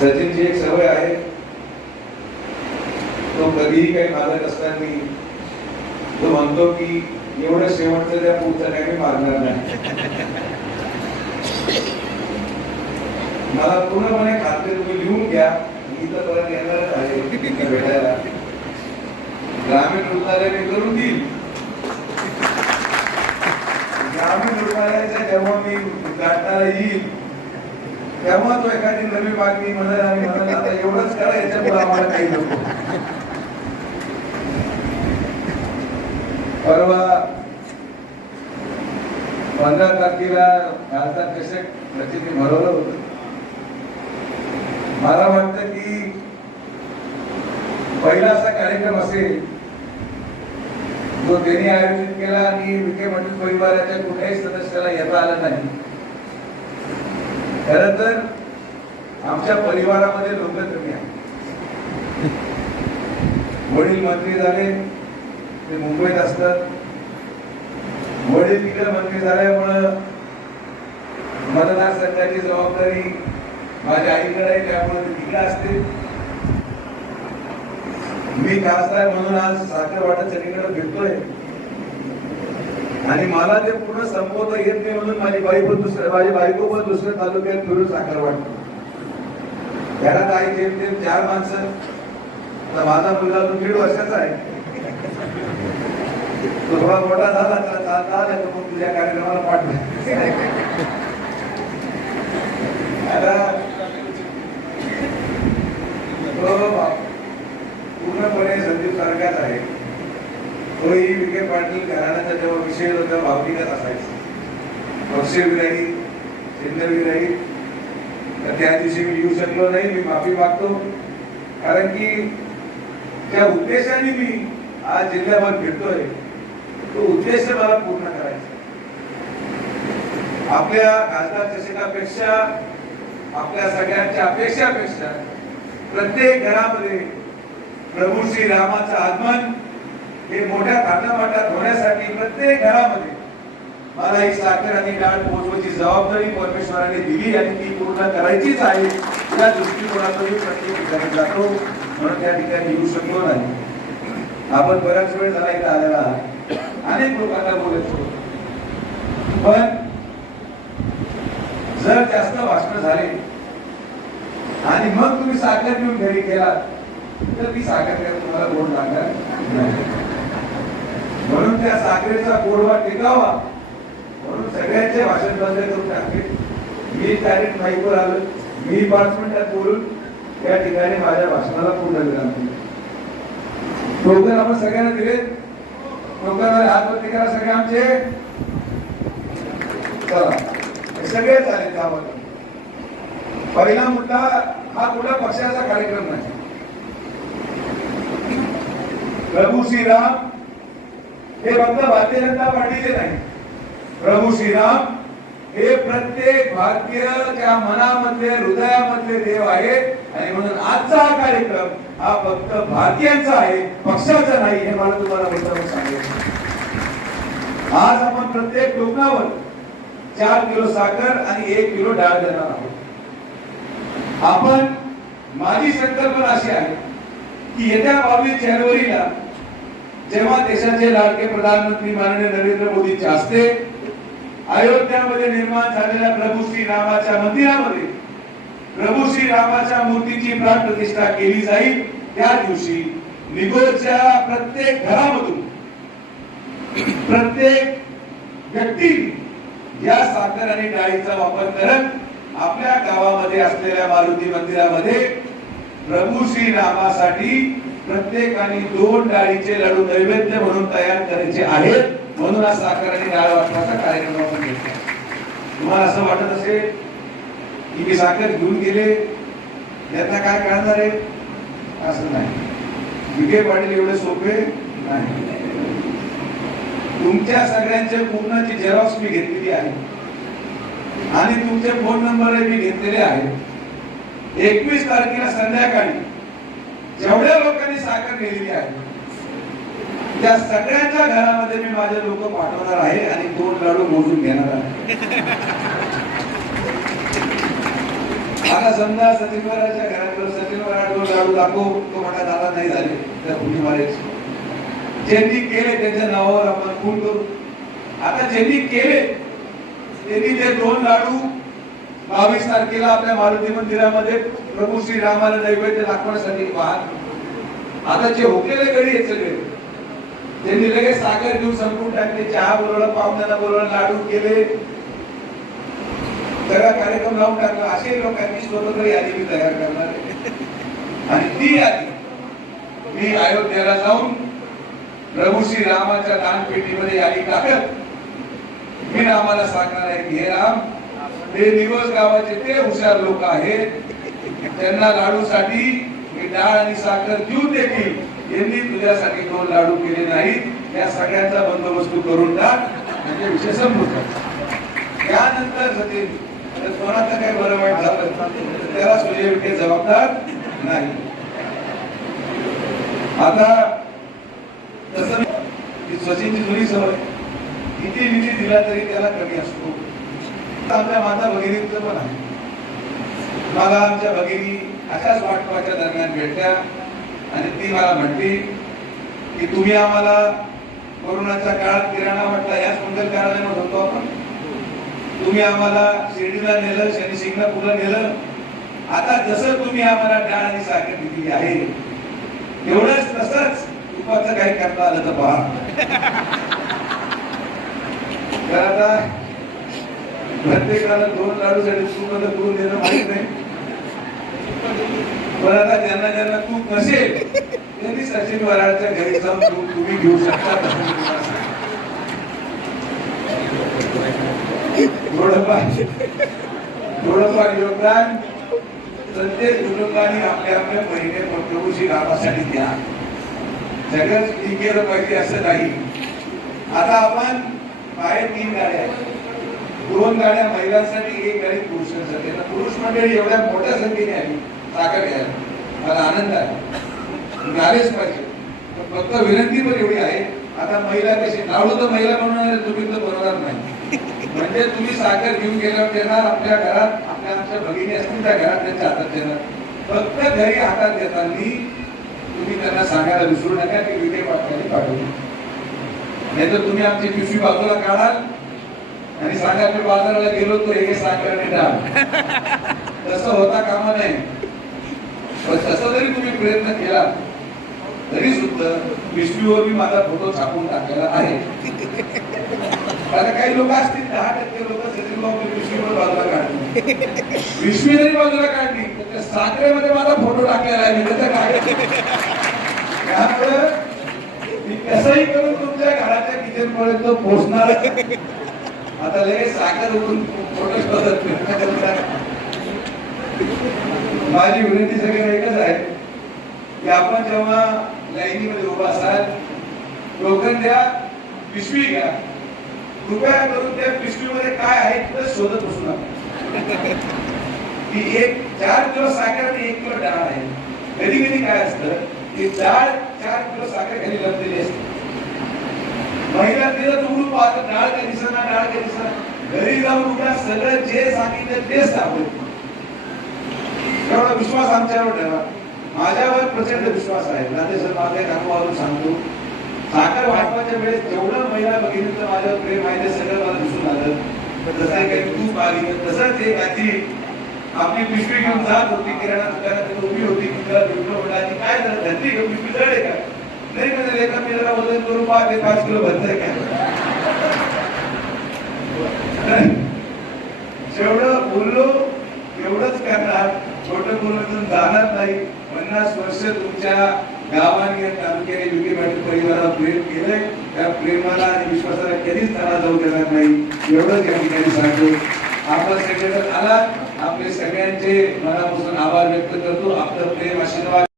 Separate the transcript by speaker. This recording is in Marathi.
Speaker 1: सचिनची एक सवय आहे. तो कधीही काही मागत असताना तो म्हणतो की एवढं शेवटचं त्या पुढचं काही मी मागणार नाही. मला पूर्णपणे खात्री तुम्ही लिहून घ्या. मी तर परत येणारच आहे भेटायला. ग्रामीण रुग्णालय मी करून देईल ग्रामीण रुग्णालयाच्या जेव्हा मी गाठणारा येईल तेव्हा तो एखादी नवी मागणी म्हणत आणि म्हणत आता एवढंच करा याच्यामुळे आम्हाला काही नको. परवा पंधरा तारखेला खासदार कसे प्रचिती भरवलं होत. मला वाटतं की पहिला असा कार्यक्रम असेल जो त्यांनी आयोजित केला आणि विखे पाटील परिवाराच्या कुठल्याही सदस्याला येता आलं नाही. खर तर आमच्या परिवारामध्ये लोक कमी आहेत. वडील मंत्री झाले ते मुंबईत असतात. वडील तिकडे मंत्री झाल्यामुळं मतदारसंघाची जबाबदारी माझ्या आईकडे आहे त्यामुळे ते तिकडे असते. मी खासदार म्हणून आज साखर वाटत सगळीकडे फिरतोय. आणि मला ते पूर्ण संपवता येत नाही म्हणून माझी बाई पण दुसऱ्या माझी बायको पण दुसऱ्या तालुक्यात फिरून साखर वाटतो. घरात आई जेम तेम चार माणसं. तर माझा मुलगा तो दीड वर्षाचा आहे. तो थोडा मोठा झाला तर चालता आला तर मग तुझ्या कार्यक्रमाला पाठवा आता पूर्णपणे संदीप सारखाच आहे. तोही विखे पाटील घराण्याचा जेव्हा विषय होता तेव्हा असायचा. पक्षविरहित चिन्हविरहित तर त्या दिवशी मी येऊ शकलो नाही मी माफी मागतो. कारण की त्या उद्देशाने मी आज जिल्ह्याभर फिरतोय. तो उद्देश मला पूर्ण करायचा. आपल्या खासदार चषकापेक्षा आपल्या सगळ्यांच्या अपेक्षापेक्षा प्रत्येक घरामध्ये प्रभू श्री रामाचं आगमन हे मोठ्या थाटामाटात होण्यासाठी प्रत्येक घरामध्ये मला ही साखर आणि डाळ पोहोचवायची जबाबदारी परमेश्वराने दिली आणि ती पूर्ण करायचीच आहे. या दृष्टिकोनातून मी प्रत्येक ठिकाणी जातो. म्हणून त्या ठिकाणी येऊ शकलो नाही. आपण बऱ्याच वेळ झाला इथं आलेला अनेक लोकांना बोलायचो पण जर जास्त भाषण झाले आणि मग तुम्ही साखर घेऊन घरी गेला तर ती साखर तुम्हाला गोड लागणार नाही. म्हणून त्या साखरेचा गोडवा टिकावा. म्हणून सगळ्यांचे भाषण बंद करून टाकले. मी डायरेक्ट माईकवर आलो. मी पाच मिनिटात बोलून त्या ठिकाणी माझ्या भाषणाला पूर्ण विराम दिला. टोकन आपण सगळ्यांना दिले. टोकन हात करा सगळे आमचे. चला. सगळे चालेल गावात पहिला मुद्दा हा कुठला पक्षाचा कार्यक्रम नाही. प्रभू श्रीराम हे फक्त भारतीय जनता पार्टीचे नाही. प्रभू श्रीराम हे प्रत्येक भारतीयच्या मनामधले हृदयामधले देव आहेत आणि म्हणून आजचा हा कार्यक्रम हा फक्त भारतीयांचा आहे पक्षाचा नाही हे मला तुम्हाला बोलताना सांगायचं आज आपण प्रत्येक टोकनावर चार किलो साखर आणि एक किलो डाळ देणार आहोत. आपण माझी संकल्पना अशी आहे की येत्या बावीस जानेवारीला जेव्हा देशाचे लाडके प्रधानमंत्री माननीय नरेंद्र मोदींचे असते अयोध्यामध्ये निर्माण झालेल्या प्रभू श्री रामाच्या मंदिरामध्ये प्रभू श्री रामाच्या मूर्तीची प्राण प्रतिष्ठा केली जाईल त्या दिवशी निगोजच्या प्रत्येक घरामधून प्रत्येक व्यक्ती या साखर आणि डाळीचा वापर करत आपल्या गावामध्ये असलेल्या मारुती मंदिरामध्ये प्रभू श्री रामासाठी प्रत्येकाने दोन डाळीचे लाडू नैवेद्य म्हणून तयार करायचे आहेत म्हणून हा साखर आणि डाळ वाटण्याचा कार्यक्रम आपण घेतला. तुम्हाला असं वाटत असेल की मी साखर घेऊन गेले यांना काय करणार आहे? असं नाही. विखे पाटील एवढे सोपे नाही. तुमच्या सगळ्यांच्या पूर्णाची झेरॉक्स मी घेतलेली आहे. आणि तुमचे फोन नंबर मी घेतलेले आहेत. एकवीस तारखेला संध्याकाळी जेवढ्या लोकांनी साखर नेलेली आहे त्या सगळ्यांच्या घरामध्ये मी माझे लोक पाठवणार आहे आणि दोन लाडू मोजून घेणार आहे. आता समजा सचिन वराच्या घरात सचिन वराडवर लाडू दाखव तो म्हणा दादा नाही झाले त्या कुणी मारायचे ज्यांनी केले त्यांच्या नावावर आपण खून करू. आता ज्यांनी केले त्यांनी ते दोन लाडू बावीस तारखेला आपल्या मारुती मंदिरामध्ये प्रभू श्रीरामाला नैवेद्य दाखवण्यासाठी वाहन आता जे हुकलेले गडी आहेत सगळे त्यांनी लगेच साखर घेऊन संपून टाकले चहा बोलवलं पाहुण्याला बोलवलं लाडू केले. सगळा कार्यक्रम लावून टाकला. असे लोकांनी स्वतंत्र यादी मी तयार करणार आणि ती यादी मी अयोध्येला जाऊन प्रभू श्री रामाच्या दानपेटीमध्ये यादी टाकत मी रामाला सांगणार आहे हे राम ते दिवस गावाचे ते हुशार लोक आहेत. त्यांना लाडूसाठी मी डाळ आणि साखर देऊन देखील. यांनी तुझ्यासाठी दोन लाडू केले नाहीत. या सगळ्यांचा बंदोबस्त करून टाक. म्हणजे विषय संपूर्ण त्यानंतर सचिन कोणाचं काही बरं वाईट झालं त्याला सुजय विखे जबाबदार नाही. आता तसं सचिनची जुनी सवय किती निधी दिला तरी त्याला कमी असतो. आपल्या माता भगिनीचं पण आहे. मला आमच्या भगिनी अशाच वाटपाच्या दरम्यान भेटल्या आणि ती मला म्हटली की तुम्ही आम्हाला कोरोनाच्या काळात किराणा वाटला याच मंगल कार्यालयात होतो आपण. तुम्ही आम्हाला शिर्डीला नेलं शनी शिंगणापूरला नेलं. आता जसं तुम्ही आम्हाला डाळ आणि साखर दिली आहे एवढंच तसंच तुपाचं काही करता आलं तर पहा. तर आता प्रत्येकाला दोन लाडू साठी तूप करून देणं माहीत नाही. पण आता ज्यांना ज्यांना तूप नसेल त्यांनी सचिन वराडच्या घरी जाऊन तूप तुम्ही घेऊ शकता. थोडंफार थोडंफार योगदान प्रत्येक कुटुंबाने आपल्या आपल्या महिने प्रभूशी कामासाठी द्या. सगळंच केलं पाहिजे असं नाही. आता आपण बाहेर तीन गाड्या आहेत. दोन गाड्या महिलांसाठी एक गाडी पुरुषांसाठी आता पुरुष मंडळी एवढ्या मोठ्या संख्येने आली. ताकद घ्यायला. मला आनंद आहे. झालेच पाहिजे. फक्त विनंती पण एवढी आहे. आता महिला कशी लावलं तर महिला बनवणार तुम्ही तर बनवणार नाही. म्हणजे तुम्ही साखर घेऊन गेल्यावर देणार आपल्या घरात आपल्या आमच्या भगिनी असतील त्या घरात त्यांच्या हातात देणार. फक्त घरी हातात देताना तुम्ही त्यांना सांगायला विसरू नका की विखे पाठवायला पाठवली नाही तर तुम्ही आमची पिशवी बाजूला काढाल आणि सांगा मी बाजाराला गेलो तर हे साखर आणि तसं होता कामा नाही पण तसं जरी तुम्ही प्रयत्न केला तरी सुद्धा पिशवीवर मी माझा फोटो छापून टाकलेला आहे. आता काही लोक असतील दहा टक्के लोक पिशवीवर बाजूला काढली. पिशवी जरी बाजूला काढली तर त्या साखरेमध्ये माझा फोटो टाकलेला आहे मी त्याचं काय मी कसंही करून तुमच्या घराच्या किचन पर्यंत पोहोचणार. आता लगेच साखर उठून फोटो माझी विनंती सगळ्यांना एकच आहे की आपण जेव्हा लाईनीमध्ये उभा असाल टोकन द्या पिशवी घ्या. कृपया करून त्या पिशवीमध्ये काय आहे तिथं शोधत बसू नका. की एक चार किलो साखर आणि एक किलो डाळ आहे. कधी कधी काय असतं की डाळ चार किलो साखर खाली लपलेली असते. महिला तिला उघडून पाहतात डाळ कधी दिसना डाळ कधी घरी जाऊन उद्या सगळं जे सांगितलं तेच सापडेल एवढा विश्वास आमच्यावर ठेवा. माझ्यावर प्रचंड विश्वास आहे. नाते सर माझे कामावरून सांगतो. साखर वाटपाच्या वेळेस जेवढं महिला बघितलं तर माझ्यावर प्रेम आहे ते सगळं मला दिसून आलं. जसं काही तूप आली तसंच एक आजी आपली पिशवी घेऊन जात होती किराणा दुकानात उभी होती तिला दुर्ग म्हणलं काय झालं? धरली का पिशवी जळले का? नाही म्हणजे एका मी वजन करून पाच ते पाच किलो भरतंय का? जेवढं बोललो एवढंच करणार छोटं बोलून जाणार नाही. पन्नास वर्ष तुमच्या गावाने तालुक्याने युती पाटील परिवाराला प्रेम केलंय. त्या प्रेमाला आणि विश्वासाला कधीच त्याला जाऊ देणार नाही. एवढंच या ठिकाणी सांगतो. आपण सगळे आला. आपले सगळ्यांचे मनापासून आभार व्यक्त करतो. आपलं प्रेम आशीर्वाद